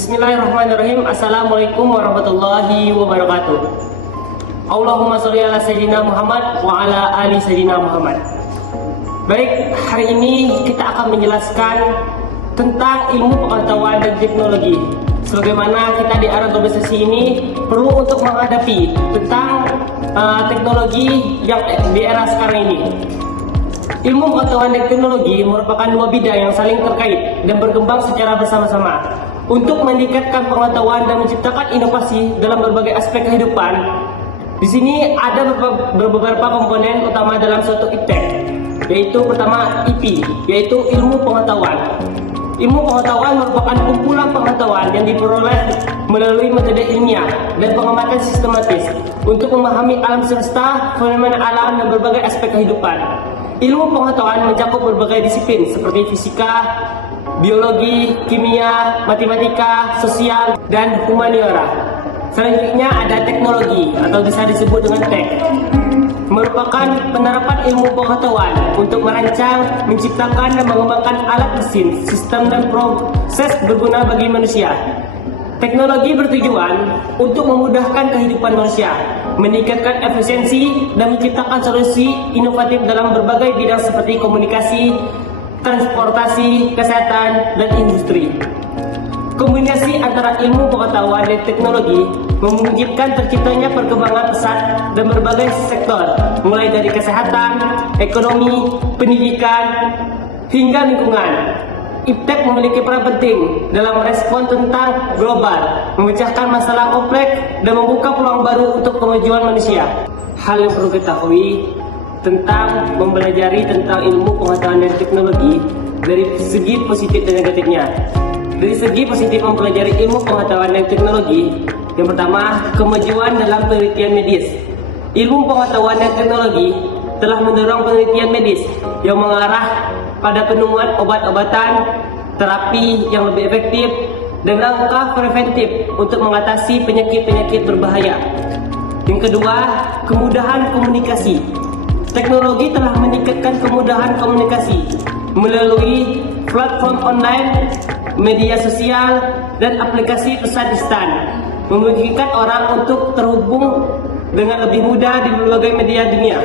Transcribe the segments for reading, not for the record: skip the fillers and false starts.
Bismillahirrahmanirrahim. Assalamualaikum warahmatullahi wabarakatuh. Allahumma sholli ala sayyidina Muhammad wa ala ali sayyidina Muhammad. Baik, hari ini kita akan menjelaskan tentang ilmu pengetahuan dan teknologi. Sebagaimana kita di era globalisasi ini perlu untuk menghadapi tentang teknologi yang di era sekarang ini. Ilmu pengetahuan dan teknologi merupakan dua bidang yang saling terkait dan berkembang secara bersama-sama. Untuk meningkatkan pengetahuan dan menciptakan inovasi dalam berbagai aspek kehidupan, di sini ada beberapa komponen utama dalam suatu iptek, yaitu pertama IP, yaitu ilmu pengetahuan. Ilmu pengetahuan merupakan kumpulan pengetahuan yang diperoleh melalui metode ilmiah dan pengamatan sistematis untuk memahami alam semesta, fenomena alam, dan berbagai aspek kehidupan. Ilmu pengetahuan mencakup berbagai disiplin seperti fisika, biologi, kimia, matematika, sosial, dan humaniora. Selanjutnya ada teknologi atau bisa disebut dengan tech. Merupakan penerapan ilmu pengetahuan untuk merancang, menciptakan, dan mengembangkan alat mesin, sistem, dan proses berguna bagi manusia. Teknologi bertujuan untuk memudahkan kehidupan manusia, meningkatkan efisiensi, dan menciptakan solusi inovatif dalam berbagai bidang seperti komunikasi, transportasi, kesehatan, dan industri. Kombinasi antara ilmu pengetahuan dan teknologi memungkinkan terciptanya perkembangan pesat dan berbagai sektor, mulai dari kesehatan, ekonomi, pendidikan, hingga lingkungan. Iptek memiliki peran penting dalam merespon tentang global, memecahkan masalah kompleks, dan membuka peluang baru untuk kemajuan manusia. Hal yang perlu diketahui tentang mempelajari tentang ilmu pengetahuan dan teknologi dari segi positif dan negatifnya. Dari segi positif mempelajari ilmu pengetahuan dan teknologi, yang pertama, kemajuan dalam penelitian medis. Ilmu pengetahuan dan teknologi telah mendorong penelitian medis yang mengarah pada penemuan obat-obatan, terapi yang lebih efektif, dan langkah preventif untuk mengatasi penyakit-penyakit berbahaya. Yang kedua, kemudahan komunikasi. Teknologi telah meningkatkan kemudahan komunikasi melalui platform online, media sosial, dan aplikasi pesan instan, memungkinkan orang untuk terhubung dengan lebih mudah di berbagai media dunia.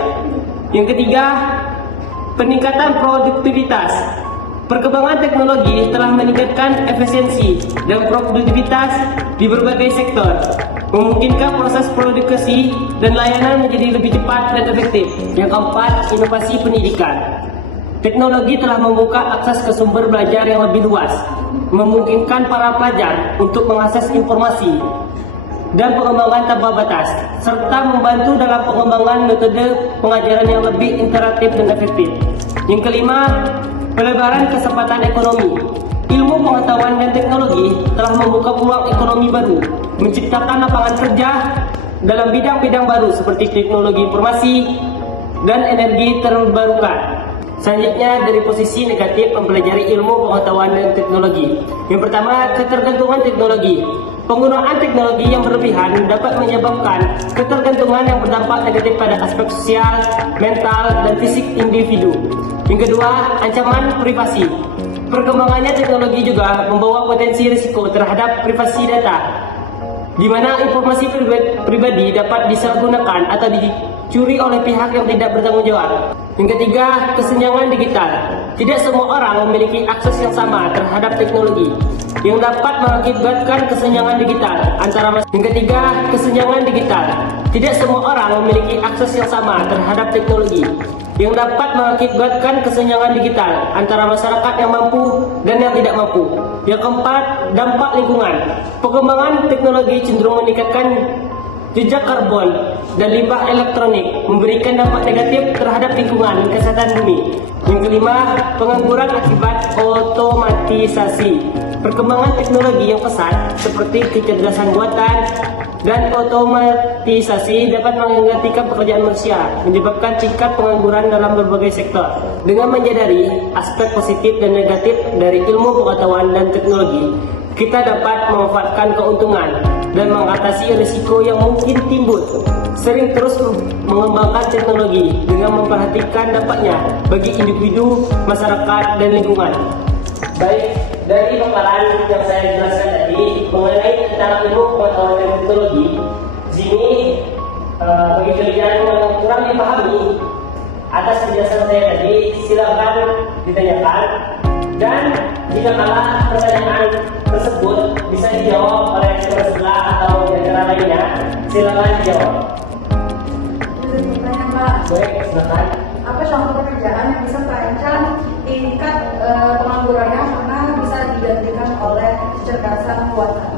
Yang ketiga, peningkatan produktivitas. Perkembangan teknologi telah meningkatkan efisiensi dan produktivitas di berbagai sektor, memungkinkan proses produksi dan layanan menjadi lebih cepat dan efektif. Yang keempat, inovasi pendidikan. Teknologi telah membuka akses ke sumber belajar yang lebih luas, memungkinkan para pelajar untuk mengakses informasi dan pengembangan tanpa batas, serta membantu dalam pengembangan metode pengajaran yang lebih interaktif dan efektif. Yang kelima, pelebaran kesempatan ekonomi. Ilmu pengetahuan dan teknologi telah membuka peluang ekonomi baru, menciptakan lapangan kerja dalam bidang-bidang baru seperti teknologi informasi dan energi terbarukan. Selanjutnya, dari posisi negatif mempelajari ilmu pengetahuan dan teknologi. Yang pertama, ketergantungan teknologi. Penggunaan teknologi yang berlebihan dapat menyebabkan ketergantungan yang berdampak negatif pada aspek sosial, mental, dan fisik individu. Yang kedua, ancaman privasi. Perkembangannya teknologi juga membawa potensi risiko terhadap privasi data, di mana informasi pribadi dapat disalahgunakan atau dicuri oleh pihak yang tidak bertanggung jawab. Yang ketiga, kesenjangan digital. Tidak semua orang memiliki akses yang sama terhadap teknologi, yang dapat mengakibatkan kesenjangan digital antara masyarakat. Yang ketiga, kesenjangan digital. Tidak semua orang memiliki akses yang sama terhadap teknologi, yang dapat mengakibatkan kesenjangan digital antara masyarakat yang mampu dan yang tidak mampu. Yang keempat, dampak lingkungan. Perkembangan teknologi cenderung meningkatkan jejak karbon dan limbah elektronik, memberikan dampak negatif terhadap lingkungan dan kesehatan bumi. Yang kelima, pengangguran akibat otomatisasi. Perkembangan teknologi yang pesat seperti kecerdasan buatan dan otomatisasi dapat menggantikan pekerjaan manusia, menyebabkan tingkat pengangguran dalam berbagai sektor. Dengan menyadari aspek positif dan negatif dari ilmu pengetahuan dan teknologi, kita dapat memanfaatkan keuntungan dan mengatasi risiko yang mungkin timbul. Sering terus mengembangkan teknologi dengan memperhatikan dampaknya bagi individu, masyarakat, dan lingkungan. Baik, dari paparan yang saya jelaskan tadi, dalam ilmu pengetahuan dan teknologi, di sini bagi kalian yang kurang dipahami atas penjelasan saya tadi, silakan ditanyakan. Dan jika kalah pertanyaan tersebut bisa dijawab oleh ekspert sebelah atau di antara lainnya, silakan dijawab. Pertanyaan Pak. Baik, silakan. Apa contoh pekerjaan yang bisa terancam tingkat penganggurannya karena bisa digantikan oleh kecerdasan buatan?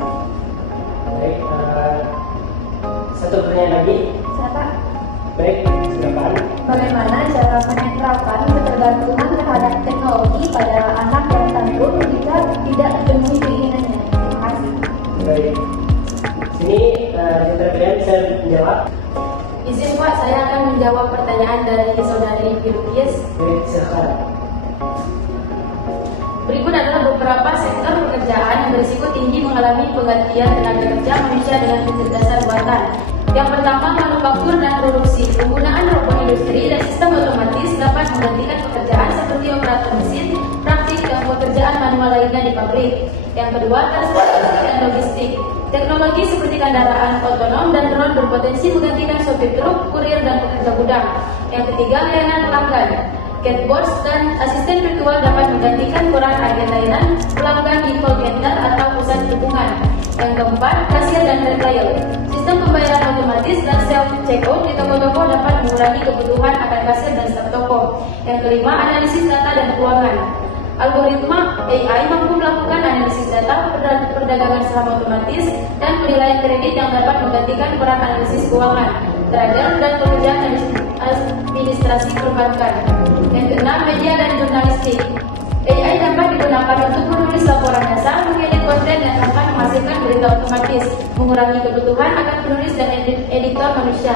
Baik, satu pertanyaan lagi. Siapa? Baik, silakan. Bagaimana cara menetralkan ketergantungan terhadap teknologi pada anak yang tanggung jika tidak dipenuhi keinginannya? Terima kasih. Baik, sini kalian bisa menjawab. Izin Pak, saya akan menjawab pertanyaan dari saudari Bilqis. Baik, silakan. Berikut adalah beberapa sektor pekerjaan yang berisiko tinggi mengalami penggantian tenaga kerja manusia dengan kecerdasan buatan. Yang pertama, manufaktur dan produksi. Penggunaan robot industri dan sistem otomatis dapat menggantikan pekerjaan seperti operator mesin, praktik, dan pekerjaan manual lainnya di pabrik. Yang kedua, transportasi dan logistik. Teknologi seperti kendaraan otonom dan drone berpotensi menggantikan sopir truk, kurir, dan pekerja gudang. Yang ketiga, layanan pelanggan. Chatbots dan asisten virtual dapat menggantikan peran agen layanan pelanggan di call center atau pusat dukungan. Yang keempat, kasir dan retail. Sistem pembayaran otomatis dan self checkout di toko-toko dapat mengurangi kebutuhan akan kasir dan staf toko. Yang kelima, analisis data dan keuangan. Algoritma AI mampu melakukan analisis data, perdagangan saham otomatis, dan penilaian kredit yang dapat menggantikan peran analisis keuangan, trader, dan pekerjaan administrasi perbankan. Yang keenam, media dan jurnalistik. AI dapat digunakan untuk menulis laporan dasar, mengedit konten, dan akan menghasilkan berita otomatis, mengurangi kebutuhan akan penulis dan editor manusia.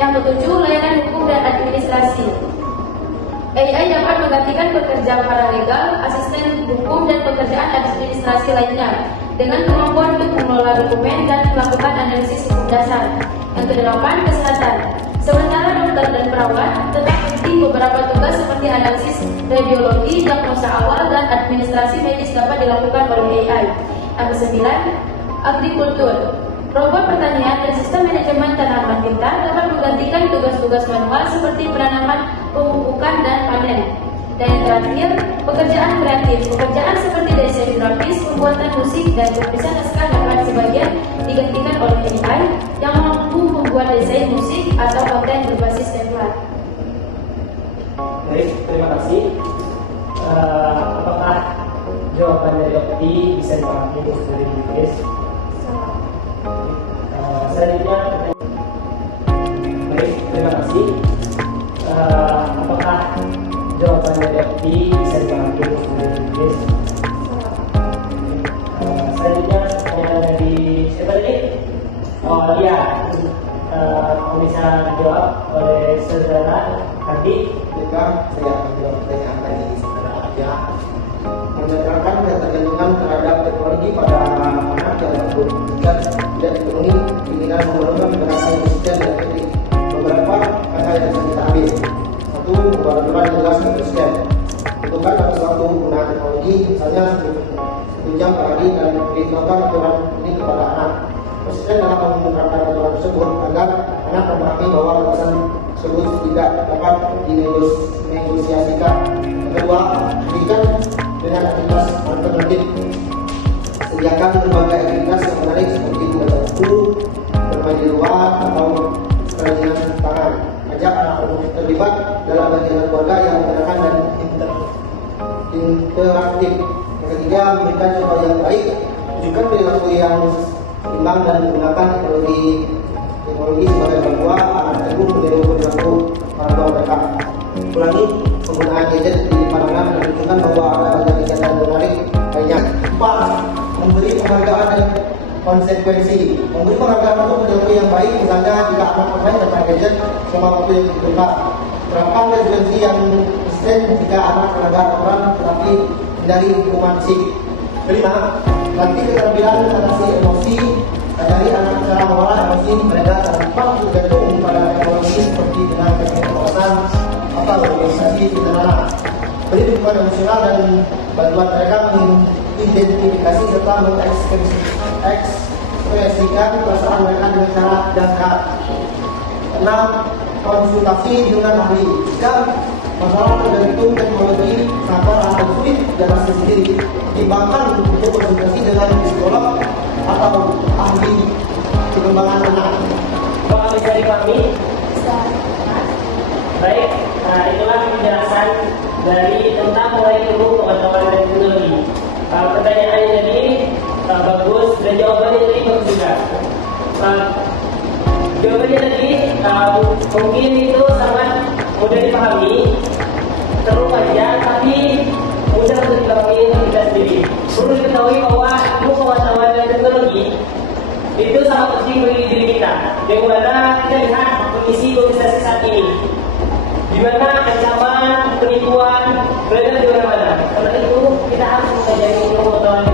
Yang ketujuh, layanan hukum dan administrasi. AI dapat menggantikan pekerjaan paralegal, asisten hukum, dan pekerjaan administrasi lainnya dengan kemampuan untuk mengelola dokumen dan melakukan analisis hukum dasar. Yang kedelapan, kesehatan. Sementara dokter dan perawat tetap penting, beberapa tugas seperti analisis radiologi, diagnosa awal, dan administrasi medis dapat dilakukan oleh AI. Yang kesembilan, agrikultur. Robot pertanian dan sistem manajemen tanaman pintar dapat menggantikan tugas-tugas manual seperti penanaman, pemupukan, dan panen. Dan yang terakhir, pekerjaan kreatif. Pekerjaan seperti desain grafis, pembuatan musik, dan penulisan naskah dapat sebagian digantikan oleh AI yang mampu membuat desain musik atau konten berbasis template. Baik, terima kasih. Apakah jawaban dari Okti bisa dipahami dari Bilqis? Selanjutnya, baik, terima kasih. Apakah jawaban dari Okti bisa dipahami dari Bilqis? Selanjutnya, pertanyaan dari siapa tadi? Oh iya, bisa dijawab oleh saudara Hadi. Jika saya akan menjawab pertanyaan tadi saudara Arya, menetralkan ketergantungan terhadap teknologi pada anak yang baru jika tidak dipenuhi keinginan memerlukan berhasil presiden dan kritik. Beberapa kata yang bisa kita ambil. Satu, aturan yang jelas dan presiden. Tentukan batas waktu penggunaan teknologi, misalnya 1 jam per hari, dan ditetapkan aturan ini kepada anak. Presiden dalam menerapkan aturan tersebut agar anak memahami bahwa batasan tersebut tidak dapat dinegosiasikan. Yang kedua, berikan dengan aktivitas alternatif. Sediakan berbagai aktivitas yang menarik seperti membaca buku, bermain di luar, atau kerajinan tangan. Ajak anak untuk terlibat dalam kegiatan keluarga yang menyenangkan dan interaktif. Yang ketiga, memberikan contoh yang baik, tunjukkan perilaku yang seimbang dan menggunakan teknologi sebagai orang tua agar teguh meniru perilaku orang tua mereka. Ulangi penggunaan gadget di depan anak dan tunjukkan bahwa ada kegiatan menarik lainnya. 4. Memberi penghargaan dan konsekuensi. Memberi penghargaan untuk perilaku yang baik, misalnya jika anak bermain tentang gadget selama waktu yang ditentukan. Terapkan konsekuensi yang konsisten jika anak melanggar aturan tetapi hindari hukuman fisik. 5. Latih keterampilan mengatasi emosi. Ajari anak cara mengolah emosi mereka tanpa tergantung pada teknologi seperti dengan teknik pengawasan atau organisasi sederhana. Beri dukungan emosional dan bantuan mereka mengikuti mengidentifikasi serta mengekspresikan perasaan mereka dengan cara jangka. 6. Konsultasi dengan ahli. Jika masalah tergantung teknologi, sabar akan sulit dalam sendiri. Pertimbangkan untuk konsultasi dengan psikolog atau ahli perkembangan anak. Pak, bisa dipahami? Baik, nah itulah penjelasan dari tentang mulai ilmu pengetahuan dan teknologi. Pertanyaannya tadi bagus dan jawabannya tadi bagus juga. Jawabannya tadi mungkin itu sangat mudah dipahami, seru aja, tapi mudah untuk dipahami untuk kita sendiri. Perlu diketahui bahwa ilmu pengetahuan dan teknologi itu sangat penting bagi diri kita. Yang mana kita lihat kondisi globalisasi saat ini, di mana ancaman penipuan berada di mana-mana. Karena itu kita harus mempelajari ilmu pengetahuan